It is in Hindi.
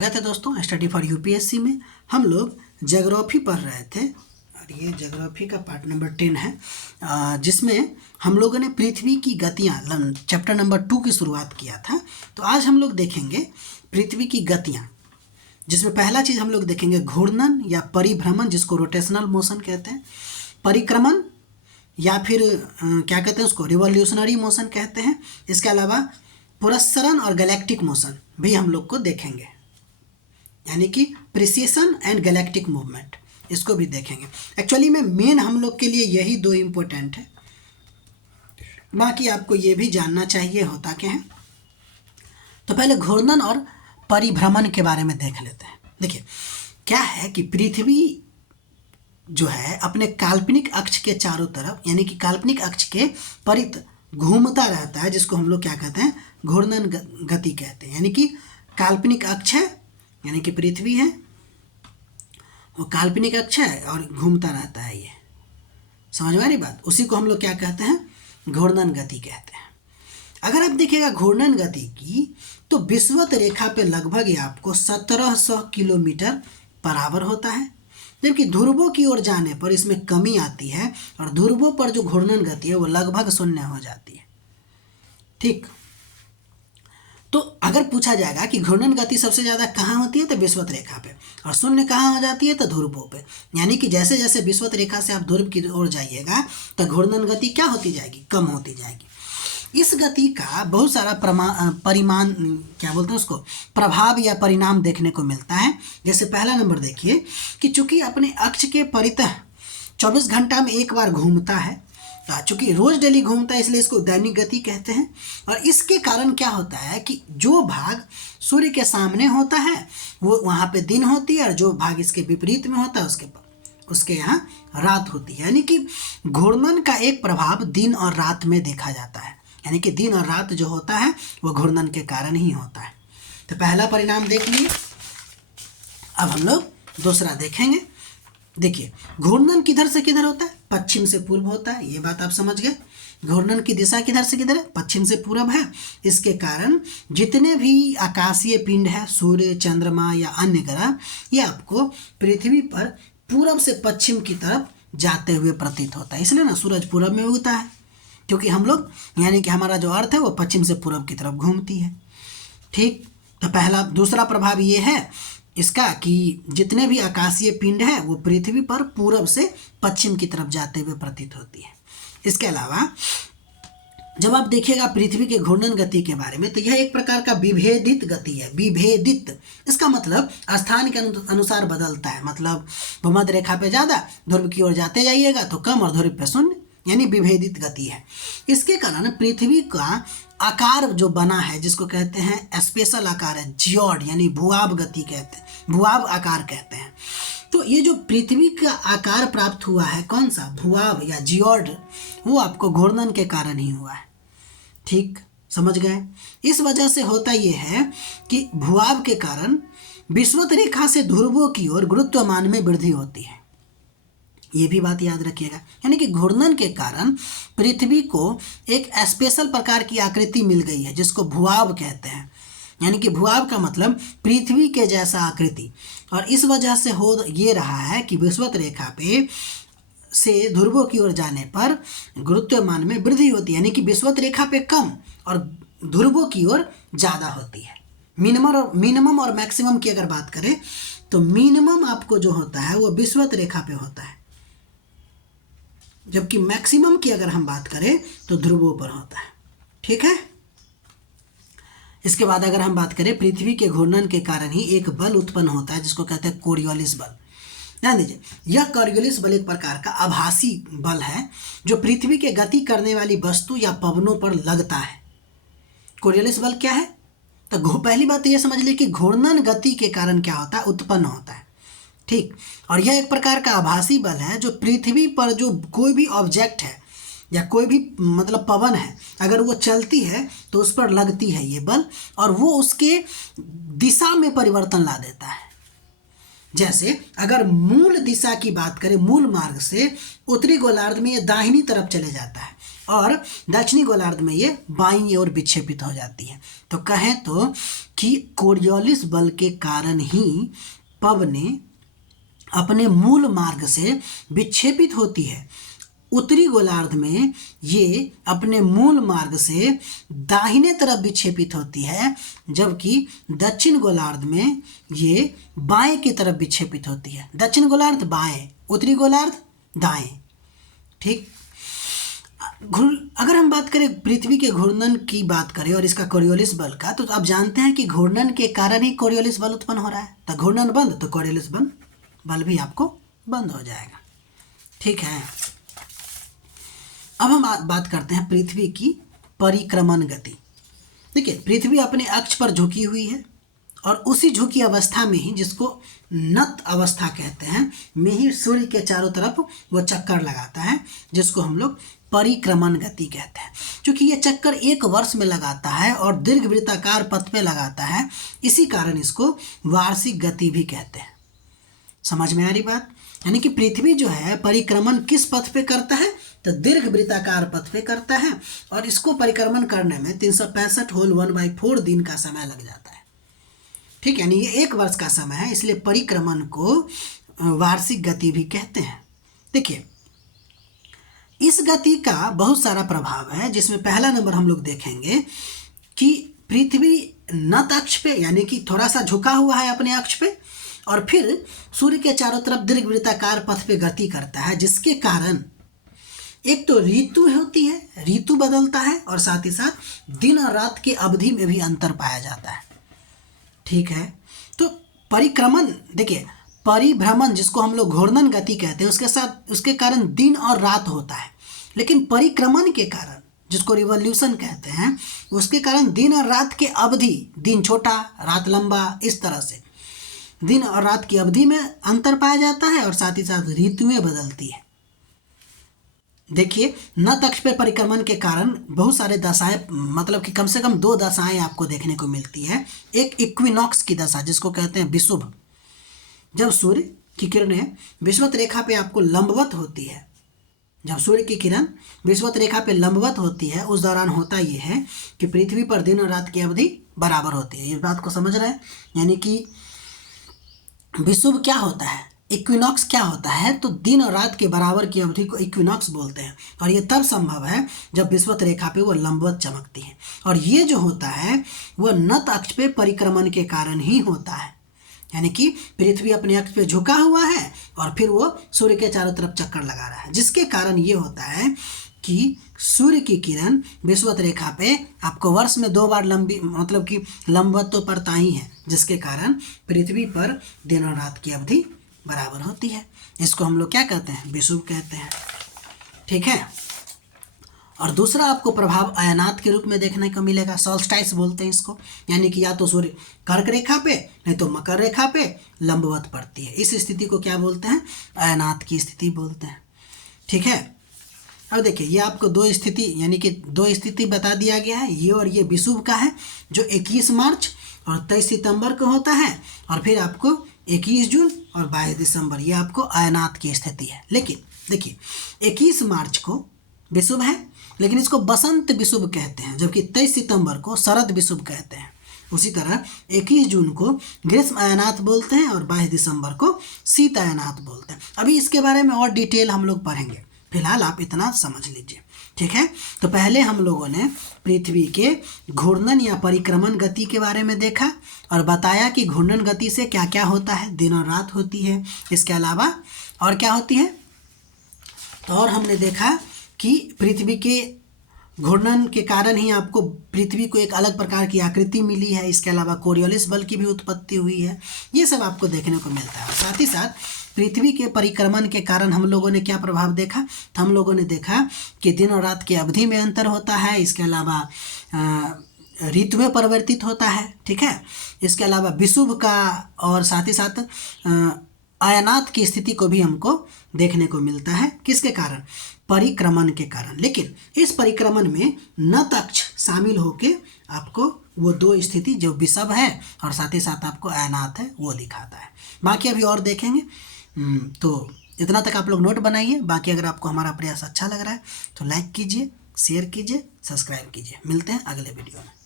स्वागत है दोस्तों स्टडी फॉर यूपीएससी में। हम लोग ज्योग्राफी पढ़ रहे थे और ये ज्योग्राफी का पार्ट नंबर 10 है, जिसमें हम लोगों ने पृथ्वी की गतियाँ चैप्टर नंबर 2 की शुरुआत किया था। तो आज हम लोग देखेंगे पृथ्वी की गतियाँ, जिसमें पहला चीज़ हम लोग देखेंगे घूर्णन या परिभ्रमण, जिसको रोटेशनल मोशन कहते हैं, परिक्रमण या फिर क्या कहते हैं उसको रिवॉल्यूशनरी मोशन कहते हैं। इसके अलावा पुरस्सरण और गैलेक्टिक मोशन भी हम लोग को देखेंगे, यानी कि प्रिसीशन एंड गैलेक्टिक मूवमेंट, इसको भी देखेंगे। एक्चुअली में मेन हम लोग के लिए यही दो इम्पोर्टेंट है, बाकी आपको ये भी जानना चाहिए होता क्या है। तो पहले घूर्णन और परिभ्रमण के बारे में देख लेते हैं। देखिए क्या है कि पृथ्वी जो है अपने काल्पनिक अक्ष के चारों तरफ, यानी कि काल्पनिक अक्ष के परित घूमता रहता है, जिसको हम लोग क्या कहते हैं घूर्णन गति कहते हैं। यानी कि काल्पनिक अक्ष है, यानी कि पृथ्वी है, वो काल्पनिक अक्ष है और घूमता रहता है। ये समझ में आ रही बात? उसी को हम लोग क्या कहते हैं घूर्णन गति कहते हैं। अगर आप देखिएगा घूर्णन गति की, तो विषुवत रेखा पे लगभग ये आपको 1700 किलोमीटर बराबर होता है, जबकि ध्रुवों की ओर जाने पर इसमें कमी आती है और ध्रुवों पर जो घूर्णन गति है वो लगभग शून्य हो जाती है। ठीक, तो अगर पूछा जाएगा कि घूर्णन गति सबसे ज़्यादा कहाँ होती है, तो विषुवत रेखा पे, और शून्य कहाँ हो जाती है, तो ध्रुवों पे। यानी कि जैसे जैसे विषुवत रेखा से आप ध्रुव की ओर जाइएगा तो घूर्णन गति क्या होती जाएगी, कम होती जाएगी। इस गति का बहुत सारा परिमाण क्या बोलते हैं उसको प्रभाव या परिणाम देखने को मिलता है। जैसे पहला नंबर देखिए कि चूंकि अपने अक्ष के परितः 24 घंटा में एक बार घूमता है, चूंकि रोज डेली घूमता है इसलिए इसको दैनिक गति कहते हैं। और इसके कारण क्या होता है कि जो भाग सूर्य के सामने होता है वो वहाँ पे दिन होती है, और जो भाग इसके विपरीत में होता है उसके यहाँ रात होती है। यानी कि घूर्णन का एक प्रभाव दिन और रात में देखा जाता है, यानी कि दिन और रात जो होता है वो घूर्णन के कारण ही होता है। तो पहला परिणाम देख लिए। अब हम लोग दूसरा देखेंगे। देखिए घूर्णन किधर से किधर होता है, पश्चिम से पूर्व होता है, ये बात आप समझ गए। घूर्णन की दिशा किधर से किधर है, पश्चिम से पूर्व है। इसके कारण जितने भी आकाशीय पिंड है, सूर्य, चंद्रमा या अन्य ग्रह, ये आपको पृथ्वी पर पूरब से पश्चिम की तरफ जाते हुए प्रतीत होता है। इसलिए ना सूरज पूरब में उगता है, क्योंकि हम लोग यानी कि हमारा जो अर्थ है वो पश्चिम से पूरब की तरफ घूमती है। ठीक, तो पहला दूसरा प्रभाव ये है इसका कि जितने भी आकाशीय पिंड है वो पृथ्वी पर पूरब से पश्चिम की तरफ जाते हुए प्रतीत होती है। इसके अलावा जब आप देखिएगा पृथ्वी के घूर्णन गति के बारे में, तो यह एक प्रकार का विभेदित गति है। विभेदित इसका मतलब स्थान के अनुसार बदलता है। मतलब भूमध्य रेखा पे ज़्यादा, ध्रुव की ओर जाते जाइएगा तो कम, और ध्रुव पे शून्य, यानी विभेदित गति है। इसके कारण पृथ्वी का आकार जो बना है, जिसको कहते हैं स्पेशल आकार है, जियोड, यानी भूआब गति कहते हैं, भूआब आकार कहते हैं। तो ये जो पृथ्वी का आकार प्राप्त हुआ है, कौन सा भूआब या जियोड, वो आपको घूर्णन के कारण ही हुआ है। ठीक, समझ गए? इस वजह से होता ये है कि भूआब के कारण विषुवत रेखा से ध्रुवों की ओर गुरुत्वमान में वृद्धि होती है। ये भी बात याद रखिएगा। यानी कि घूर्णन के कारण पृथ्वी को एक स्पेशल प्रकार की आकृति मिल गई है, जिसको भूआब कहते हैं। यानी कि भूआब का मतलब पृथ्वी के जैसा आकृति, और इस वजह से हो ये रहा है कि विषुवत रेखा पे से ध्रुवों की ओर जाने पर गुरुत्वमान में वृद्धि होती है। यानी कि विषुवत रेखा पे कम और ध्रुवों की ओर ज़्यादा होती है। मिनिमम और मैक्सिमम की अगर बात करें तो मिनिमम आपको जो होता है वो विषुवत रेखा पे होता है, जबकि मैक्सिमम की अगर हम बात करें तो ध्रुवों पर होता है। ठीक है। इसके बाद अगर हम बात करें पृथ्वी के घूर्णन के कारण ही एक बल उत्पन्न होता है, जिसको कहते हैं कोरियोलिस बल। ध्यान दीजिए, यह कोरियोलिस बल एक प्रकार का आभासी बल है जो पृथ्वी के गति करने वाली वस्तु या पवनों पर लगता है। कोरियोलिस बल क्या है, तो पहली बात तो यह समझ लीजिए कि घूर्णन गति के कारण क्या होता है, उत्पन्न होता है। ठीक, और यह एक प्रकार का आभासी बल है जो पृथ्वी पर जो कोई भी ऑब्जेक्ट है या कोई भी मतलब पवन है, अगर वो चलती है तो उस पर लगती है ये बल, और वो उसके दिशा में परिवर्तन ला देता है। जैसे अगर मूल दिशा की बात करें, मूल मार्ग से उत्तरी गोलार्ध में ये दाहिनी तरफ चले जाता है, और दक्षिणी गोलार्ध में ये बाईं ओर विक्षेपित हो जाती है। तो कहें तो कि कोरियोलिस बल के कारण ही पव ने अपने मूल मार्ग से विक्षेपित होती है। उत्तरी गोलार्ध में ये अपने मूल मार्ग से दाहिने तरफ विक्षेपित होती है, जबकि दक्षिण गोलार्ध में ये बाएं की तरफ विक्षेपित होती है। दक्षिण गोलार्ध बाएं, उत्तरी गोलार्ध दाएं। ठीक। अगर हम बात करें पृथ्वी के घूर्णन की बात करें और इसका कोरियोलिस बल का, तो आप जानते हैं कि घूर्णन के कारण ही कोरियोलिस बल उत्पन्न हो रहा है। तो घूर्णन बंद तो कोरियोलिस बल भी आपको बंद हो जाएगा। ठीक है। अब हम बात करते हैं पृथ्वी की परिक्रमण गति। देखिए, पृथ्वी अपने अक्ष पर झुकी हुई है और उसी झुकी अवस्था में ही, जिसको नत अवस्था कहते हैं, में ही सूर्य के चारों तरफ वो चक्कर लगाता है, जिसको हम लोग परिक्रमण गति कहते हैं। क्योंकि ये चक्कर एक वर्ष में लगाता है और दीर्घ वृत्ताकार पथ पे लगाता है, इसी कारण इसको वार्षिक गति भी कहते हैं। समझ में आ रही बात? यानी कि पृथ्वी जो है परिक्रमण किस पथ पे करता है, तो दीर्घ वृत्ताकार पथ पे करता है, और इसको परिक्रमण करने में 365 होल 1/4 दिन का समय लग जाता है। ठीक, यानी ये एक वर्ष का समय है, इसलिए परिक्रमण को वार्षिक गति भी कहते हैं। देखिए, इस गति का बहुत सारा प्रभाव है, जिसमें पहला नंबर हम लोग देखेंगे कि पृथ्वी नत अक्ष पे, यानी कि थोड़ा सा झुका हुआ है अपने अक्ष पे, और फिर सूर्य के चारों तरफ दीर्घ वृत्ताकार पथ पे गति करता है, जिसके कारण एक तो ऋतु होती है, ऋतु बदलता है, और साथ ही साथ दिन और रात की अवधि में भी अंतर पाया जाता है। ठीक है। तो परिक्रमण, देखिए, परिभ्रमण जिसको हम लोग घूर्णन गति कहते हैं, उसके कारण दिन और रात होता है, लेकिन परिक्रमण के कारण, जिसको रिवॉल्यूशन कहते हैं, उसके कारण दिन और रात के अवधि, दिन छोटा रात लंबा, इस तरह से दिन और रात की अवधि में अंतर पाया जाता है, और साथ ही साथ ऋतुएं बदलती है। देखिए, नत अक्ष पे परिक्रमण के कारण बहुत सारे दशाएं, मतलब कि कम से कम 2 दशाएं आपको देखने को मिलती है। एक इक्विनॉक्स की दशा, जिसको कहते हैं विषुव, जब सूर्य की किरणें विषुवत रेखा पे आपको लंबवत होती है, जब सूर्य की किरण विषुवत रेखा पे लंबवत होती है, उस दौरान होता ये है कि पृथ्वी पर दिन और रात की अवधि बराबर होती है। इस बात को समझ रहे हैं? यानी कि विषुव क्या होता है, इक्विनॉक्स क्या होता है, तो दिन और रात के बराबर की अवधि को इक्विनॉक्स बोलते हैं, और ये तब संभव है जब विषुवत रेखा पे वो लंबवत चमकती है। और ये जो होता है वो नत अक्ष पे परिक्रमण के कारण ही होता है, यानी कि पृथ्वी अपने अक्ष पे झुका हुआ है और फिर वो सूर्य के चारों तरफ चक्कर लगा रहा है, जिसके कारण ये होता है कि सूर्य की किरण विषुवत रेखा पे आपको वर्ष में 2 बार लंबी, मतलब कि लंबवत तो पड़ता ही है, जिसके कारण पृथ्वी पर दिन और रात की अवधि बराबर होती है। इसको हम लोग क्या कहते हैं, विषुव कहते हैं। ठीक है। और दूसरा आपको प्रभाव अयनात के रूप में देखने को मिलेगा, सॉल्स्टाइस बोलते हैं इसको, यानी कि या तो सूर्य कर्क रेखा पे नहीं तो मकर रेखा पे लंबवत पड़ती है। इस स्थिति को क्या बोलते हैं, अयनात की स्थिति बोलते हैं। ठीक है। अब देखिए, ये आपको 2 स्थिति, यानी कि 2 स्थिति बता दिया गया है, ये और ये विषुव का है, जो 21 मार्च और 23 सितंबर को होता है, और फिर आपको 21 जून और 22 दिसंबर, ये आपको अयनात की स्थिति है। लेकिन देखिए, 21 मार्च को विषुव है, लेकिन इसको बसंत विषुव कहते हैं, जबकि 23 सितंबर को शरद विषुव कहते हैं। उसी तरह 21 जून को ग्रीष्म अयनात बोलते हैं और 22 दिसंबर को शीत अयनात बोलते हैं। अभी इसके बारे में और डिटेल हम लोग पढ़ेंगे, फिलहाल आप इतना समझ लीजिए। ठीक है। तो पहले हम लोगों ने पृथ्वी के घूर्णन या परिक्रमण गति के बारे में देखा और बताया कि घूर्णन गति से क्या क्या होता है, दिन और रात होती है, इसके अलावा और क्या होती है। तो और हमने देखा कि पृथ्वी के घूर्णन के कारण ही आपको पृथ्वी को एक अलग प्रकार की आकृति मिली है, इसके अलावा कोरियोलिस बल की भी उत्पत्ति हुई है, ये सब आपको देखने को मिलता है। साथ ही साथ पृथ्वी के परिक्रमण के कारण हम लोगों ने क्या प्रभाव देखा, तो हम लोगों ने देखा कि दिन और रात की अवधि में अंतर होता है, इसके अलावा ऋतुएं परिवर्तित होता है। ठीक है। इसके अलावा विषुव का और साथ ही साथ अयनात की स्थिति को भी हमको देखने को मिलता है, किसके कारण, परिक्रमण के कारण। लेकिन इस परिक्रमण में नत अक्ष शामिल होके आपको वो 2 स्थिति, जो विषुव है और साथ ही साथ आपको अयनात है, वो दिखाता है। बाकी अभी और देखेंगे। तो इतना तक आप लोग नोट बनाइए। बाकी अगर आपको हमारा प्रयास अच्छा लग रहा है तो लाइक कीजिए, शेयर कीजिए, सब्सक्राइब कीजिए। मिलते हैं अगले वीडियो में।